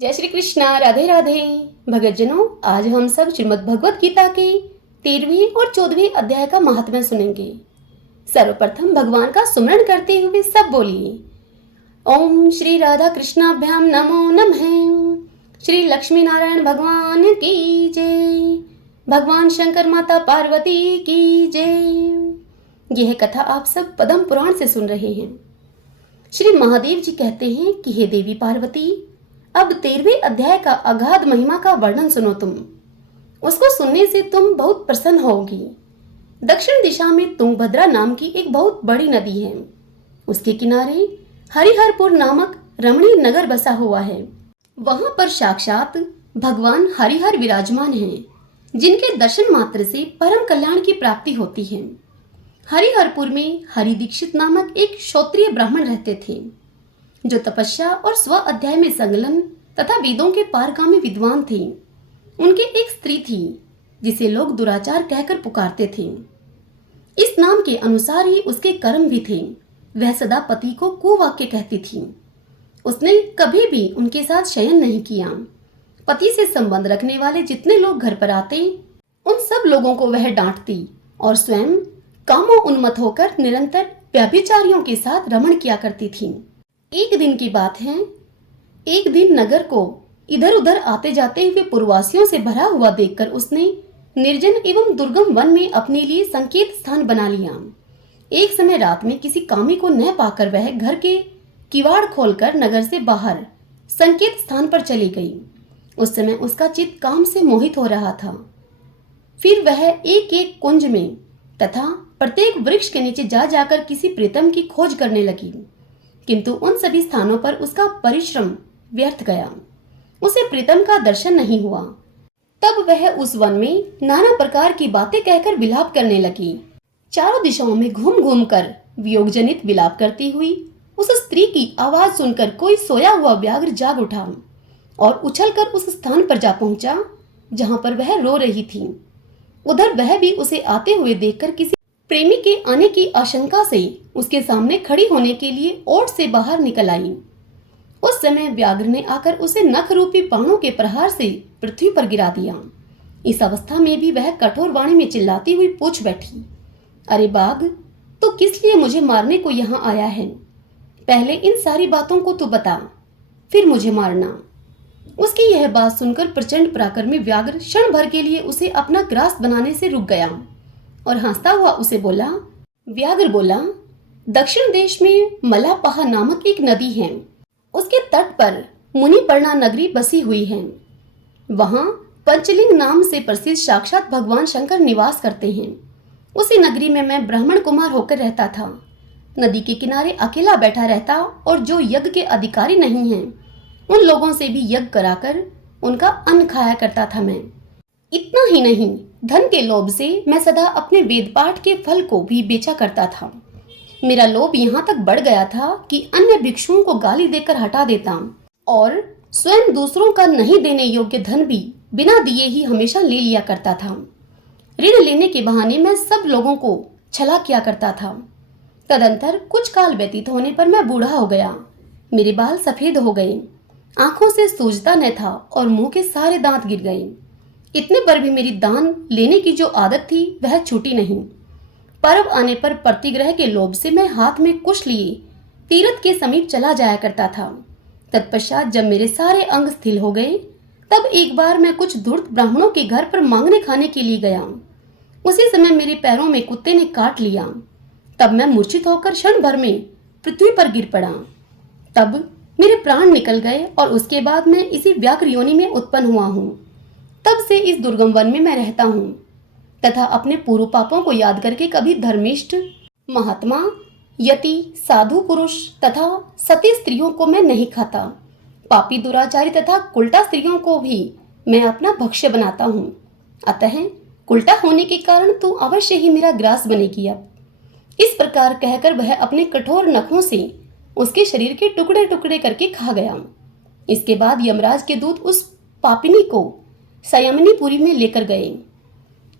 जय श्री कृष्णा। राधे राधे। भगतजनों, आज हम सब श्रीमद् भगवत गीता के 13वें और 14वें अध्याय का महात्म्य सुनेंगे। सर्वप्रथम भगवान का सुमरण करते हुए सब बोलिए, ओम श्री राधा कृष्णाभ्याम नमो नमः। श्री लक्ष्मी नारायण भगवान की जय। भगवान शंकर माता पार्वती की जय। यह कथा आप सब पद्म पुराण से सुन रहे हैं। श्री महादेव जी कहते हैं कि हे देवी पार्वती, अब 13वें अध्याय का अगाध महिमा का वर्णन सुनो। तुम उसको सुनने से तुम बहुत प्रसन्न होगी। दक्षिण दिशा में तुंगभद्रा नाम की एक बहुत बड़ी नदी है। उसके किनारे हरिहरपुर नामक रमणीय नगर बसा हुआ है। वहां पर साक्षात भगवान हरिहर विराजमान हैं, जिनके दर्शन मात्र से परम कल्याण की प्राप्ति होती है। हरिहरपुर में हरि दीक्षित नामक एक क्षत्रिय ब्राह्मण रहते थे, जो तपस्या और स्व अध्याय में संलग्न तथा वेदों के पारगामी विद्वान थे। उनकी एक स्त्री थी, जिसे लोग दुराचार कहकर पुकारते थे। इस नाम के अनुसार ही उसके कर्म भी थे। वह सदा पति को कुवाक्य कहती थी। उसने कभी भी उनके साथ शयन नहीं किया। पति से संबंध रखने वाले जितने लोग घर पर आते, उन सब लोगों को वह डांटती और स्वयं कामोन्मत्त होकर निरंतर व्यभिचारियों के साथ रमण किया करती थी। एक दिन की बात है, एक दिन नगर को इधर उधर आते जाते हुए पूर्ववासियों से भरा हुआ देखकर उसने निर्जन एवं दुर्गम वन में अपने लिए संकेत स्थान बना लिया। एक समय रात में किसी कामी को न पाकर वह घर के किवाड़ खोलकर नगर से बाहर संकेत स्थान पर चली गई। उस समय उसका चित्त काम से मोहित हो रहा था। फिर वह एक एक कुंज में तथा प्रत्येक वृक्ष के नीचे जा जाकर किसी प्रीतम की खोज करने लगी, किंतु उन सभी स्थानों पर उसका परिश्रम व्यर्थ गया। उसे प्रीतम का दर्शन नहीं हुआ। तब वह उस वन में नाना प्रकार की बातें कहकर विलाप करने लगी। चारों दिशाओं में घूम घूम कर वियोग जनित विलाप करती हुई उस स्त्री की आवाज सुनकर कोई सोया हुआ व्याघ्र जाग उठा और उछलकर उस स्थान पर जा पहुंचा जहां पर वह रो रही थी। उधर वह भी उसे आते हुए देखकर किसी प्रेमी के आने की आशंका से उसके सामने खड़ी होने के लिए ओट से बाहर निकल आई। उस समय व्याघ्र ने आकर उसे नख रूपी बाणों के प्रहार से पृथ्वी पर गिरा दिया। इस अवस्था में भी वह कठोर वाणी में चिल्लाती हुई पूछ बैठी, अरे बाघ, तो किस लिए मुझे मारने को यहाँ आया है? पहले इन सारी बातों को तू बता, फिर मुझे मारना। उसकी यह बात सुनकर प्रचंड पराक्रमी व्याघ्र क्षण भर के लिए उसे अपना ग्रास बनाने से रुक गया और हंसता हुआ उसे बोला। व्याघ्र बोला, दक्षिण देश में मलापहा नामक एक नदी है। उसके तट पर मुनिपर्णा नगरी बसी हुई है। वहां पंचलिंग नाम से प्रसिद्ध साक्षात भगवान शंकर निवास करते हैं। उसी नगरी में मैं ब्राह्मण कुमार होकर रहता था। नदी के किनारे अकेला बैठा रहता और जो यज्ञ के अधिकारी नहीं हैं, उन लोगों से भी यज्ञ कराकर उनका अन्न खाया करता था मैं। इतना ही नहीं, धन के लोभ से मैं सदा अपने वेद पाठ के फल को भी बेचा करता था। मेरा लोभ यहाँ तक बढ़ गया था कि अन्य भिक्षुओं को गाली देकर हटा देता और स्वयं दूसरों का नहीं देने योग्य धन भी बिना दिए ही हमेशा ले लिया करता था। ऋण लेने के बहाने मैं सब लोगों को छला किया करता था। तदंतर कुछ काल व्यतीत होने पर मैं बूढ़ा हो गया। मेरे बाल सफेद हो गए, आंखों से सूझता न था और मुंह के सारे दांत गिर गए। इतने पर भी मेरी दान लेने की जो आदत थी वह छूटी नहीं। पर्व आने पर प्रतिग्रह के लोभ से मैं हाथ में कुश लिए तीर्थ के समीप चला जाया करता था। तत्पश्चात जब मेरे सारे अंग स्थिर हो गए, तब एक बार मैं कुछ धूर्त ब्राह्मणों के घर पर मांगने खाने के लिए गया। उसी समय मेरे पैरों में कुत्ते ने काट लिया। तब मैं मूर्छित होकर क्षण भर में पृथ्वी पर गिर पड़ा। तब मेरे प्राण निकल गए और उसके बाद मैं इसी व्याघ्र योनि में उत्पन्न हुआ हूँ। तब से इस दुर्गम वन में मैं रहता हूँ तथा अपने पूर्व पापों को याद करके कभी धर्मिष्ठ, महात्मा, यति, साधु पुरुष तथा सती स्त्रियों को मैं नहीं खाता। पापी, दुराचारी तथा कुल्टा स्त्रियों को भी मैं अपना भक्ष्य बनाता हूँ। अतः कुल्टा होने के कारण तू अवश्य ही मेरा ग्रास बनेगी। अब इस प्रकार कहकर वह अपने कठोर नखों से उसके शरीर के टुकड़े टुकड़े करके खा गया। इसके बाद यमराज के दूत उस पापिनी को संयमनीपुरी में लेकर गए।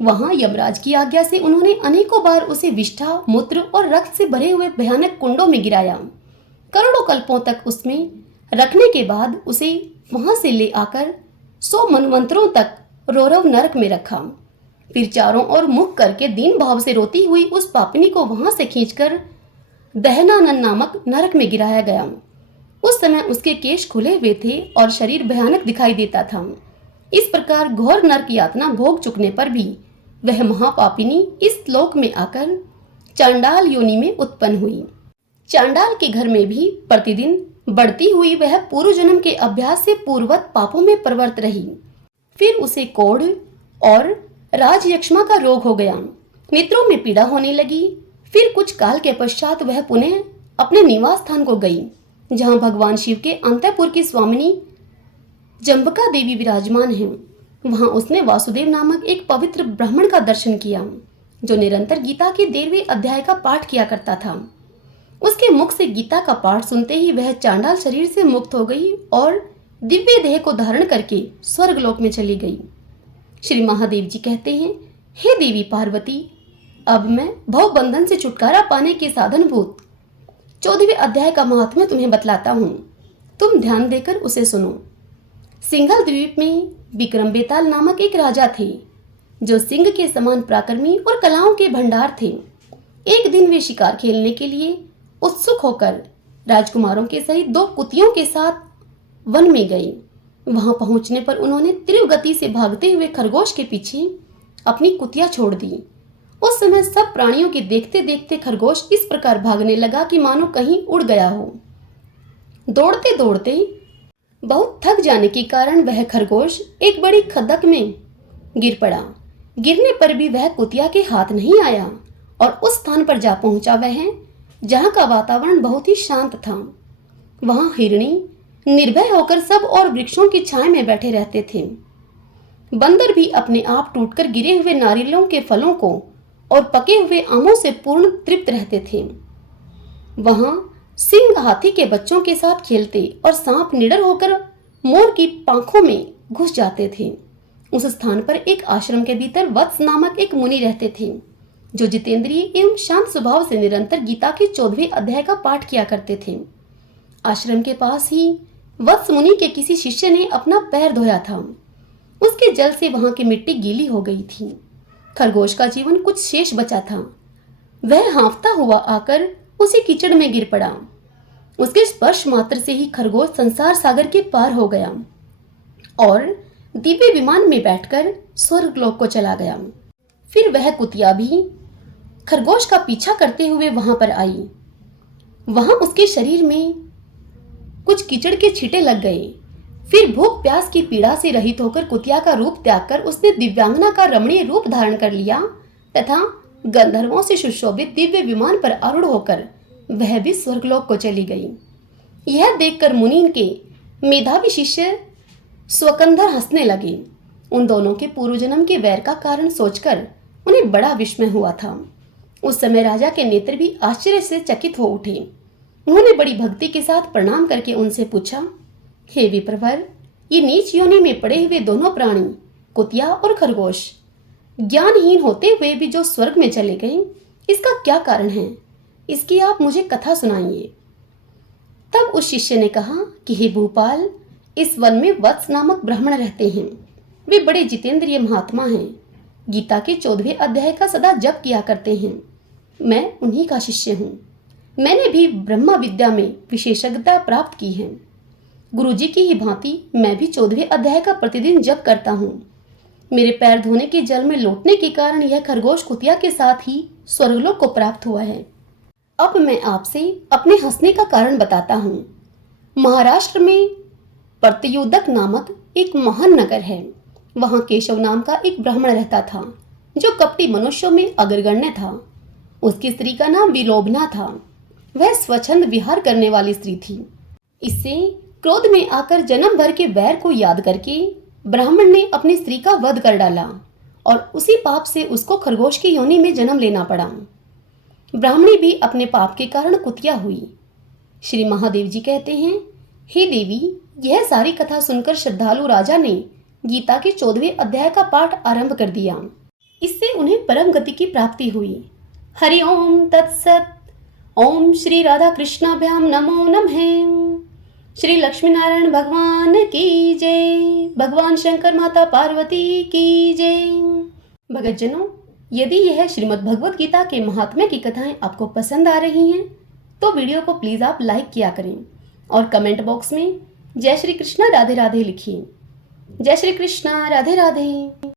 वहां यमराज की आज्ञा से उन्होंने अनेकों बार उसे विष्ठा, मूत्र और रक्त से भरे हुए भयानक कुंडों में गिराया। करोड़ों कल्पों तक उसमें रखने के बाद उसे वहां से ले आकर 100 मनवंतरों तक रौरव नरक में रखा। फिर चारों ओर मुख करके दीन भाव से रोती हुई उस पापिनी को वहां से खींचकर दहनानन नामक नरक में गिराया गया। उस समय उसके केश खुले हुए थे और शरीर भयानक दिखाई देता था। इस प्रकार घोर नरक यातना भोग चुकने पर भी वह महापापिनी इस लोक में आकर चांडाल योनि में उत्पन्न हुई। चांडाल के घर में भी प्रतिदिन बढ़ती हुई वह पूर्व जन्म के अभ्यास से पूर्ववत पापों में प्रवृत्त रही। फिर उसे कोढ़ और राजयक्ष्मा का रोग हो गया। नेत्रों में पीड़ा होने लगी। फिर कुछ काल के पश्चात वह पुनः अपने निवास स्थान को गई, जहां भगवान शिव के अंतःपुर की स्वामिनी जम्बका देवी विराजमान हैं। वहां उसने वासुदेव नामक एक पवित्र ब्राह्मण का दर्शन किया, जो निरंतर गीता के 13वें अध्याय का पाठ किया करता था। उसके मुख से गीता का पाठ सुनते ही वह चांडाल शरीर से मुक्त हो गई और दिव्य देह को धारण करके स्वर्गलोक में चली गई। श्री महादेव जी कहते हैं, हे देवी पार्वती, अब मैं भव बंधन से छुटकारा पाने के साधनभूत 14वें अध्याय का महात्म्य तुम्हें बतलाता हूँ। तुम ध्यान देकर उसे सुनो। सिंघल द्वीप में विक्रम बेताल नामक एक राजा थे, जो सिंह के समान पराक्रमी और कलाओं के भंडार थे। एक दिन वे शिकार खेलने के लिए उत्सुक होकर राजकुमारों के सहित 2 कुतियों के साथ वन में गए। वहां पहुंचने पर उन्होंने तीव्र गति से भागते हुए खरगोश के पीछे अपनी कुतिया छोड़ दी। उस समय सब प्राणियों के देखते देखते खरगोश इस प्रकार भागने लगा कि मानो कहीं उड़ गया हो। दौड़ते दौड़ते बहुत थक जाने के कारण वह खरगोश एक बड़ी खदक में गिर पड़ा। गिरने पर भी वह कुतिया के हाथ नहीं आया और उस स्थान पर जा पहुंचा वह, जहां का वातावरण बहुत ही शांत था। वहां हिरणी निर्भय होकर सब और वृक्षों की छाया में बैठे रहते थे। बंदर भी अपने आप टूटकर गिरे हुए नारियलों के फलों को और पके हुए आमों से पूर्ण तृप्त रहते थे। वहां सिंह हाथी के बच्चों के साथ खेलते और सांप निडर होकर मोर की पांखों में घुस जाते थे। उस स्थान पर एक आश्रम के भीतर वत्स नामक एक मुनि रहते थे, जो जितेंद्रिय एवं शांत स्वभाव से निरंतर गीता के 14वें अध्याय का पाठ किया करते थे। आश्रम के पास ही वत्स मुनि के किसी शिष्य ने अपना पैर धोया था। उसके जल से वहां की मिट्टी गीली हो गई थी। खरगोश का जीवन कुछ शेष बचा था। वह हाँफता हुआ आकर उसी कीचड़ में गिर पड़ा। उसके स्पर्श मात्र से ही खरगोश संसार सागर के पार हो गया और दिव्य विमान में बैठकर स्वर्गलोक को चला गया। फिर वह कुतिया भी खरगोश का पीछा करते हुए वहां पर आई। वहां उसके शरीर में कुछ कीचड़ के छींटे लग गए। फिर भूख प्यास की पीड़ा से रहित होकर कुतिया का रूप त्याग कर उसने दिव्यांगना का रमणीय रूप धारण कर लिया तथा गंधर्वों से सुशोभित दिव्य विमान पर आरूढ़ होकर वह भी स्वर्गलोक को चली गई। यह देखकर मुनि के मेधावी शिष्य स्वकंधर हंसने लगे। उन दोनों के पूर्व जन्म के वैर का कारण सोचकर उन्हें बड़ा विस्मय हुआ था। उस समय राजा के नेत्र भी आश्चर्य से चकित हो उठे। उन्होंने बड़ी भक्ति के साथ प्रणाम करके उनसे पूछा, हे विप्रवर, ये नीच योनि में पड़े हुए दोनों प्राणी कुतिया और खरगोश ज्ञानहीन होते हुए भी जो स्वर्ग में चले गए, इसका क्या कारण है? इसकी आप मुझे कथा सुनाइए। तब उस शिष्य ने कहा कि हे भूपाल, इस वन में वत्स नामक ब्राह्मण रहते हैं। वे बड़े जितेंद्रिय महात्मा हैं। गीता के 14वें अध्याय का सदा जप किया करते हैं। मैं उन्हीं का शिष्य हूँ। मैंने भी ब्रह्मा विद्या में विशेषज्ञता प्राप्त की है। गुरुजी की ही भांति मैं भी 14वें अध्याय का प्रतिदिन जप करता हूँ। मेरे पैर धोने के जल में लौटने के कारण यह खरगोश कुतिया के साथ ही स्वर्गलोक को प्राप्त हुआ है। अब मैं आपसे अपने हंसने का कारण बताता हूँ। महाराष्ट्र में प्रत्युदक नामक एक महान नगर है। वहां केशव नाम का एक ब्राह्मण रहता था, जो कपटी मनुष्यों में अग्रगण्य था। उसकी स्त्री का नाम विलोभना था। वह स्वच्छंद विहार करने वाली स्त्री थी। इससे क्रोध में आकर जन्म भर के वैर को याद करके ब्राह्मण ने अपनी स्त्री का वध कर डाला और उसी पाप से उसको खरगोश की योनि में जन्म लेना पड़ा। ब्राह्मणी भी अपने पाप के कारण कुतिया हुई। श्री महादेव जी कहते हैं, हे देवी, यह सारी कथा सुनकर श्रद्धालु राजा ने गीता के 14वें अध्याय का पाठ आरंभ कर दिया। इससे उन्हें परम गति की प्राप्ति हुई। हरि ओम तत्सत। ओम श्री राधा कृष्णाभ्याम नमो नमः। श्री लक्ष्मी नारायण भगवान की जय। भगवान शंकर माता पार्वती की जय। भगतजनों, यदि यह श्रीमद् भगवत गीता के महात्म्य की कथाएं आपको पसंद आ रही हैं तो वीडियो को प्लीज़ आप लाइक किया करें और कमेंट बॉक्स में जय श्री कृष्णा राधे राधे लिखिए। जय श्री कृष्णा राधे राधे।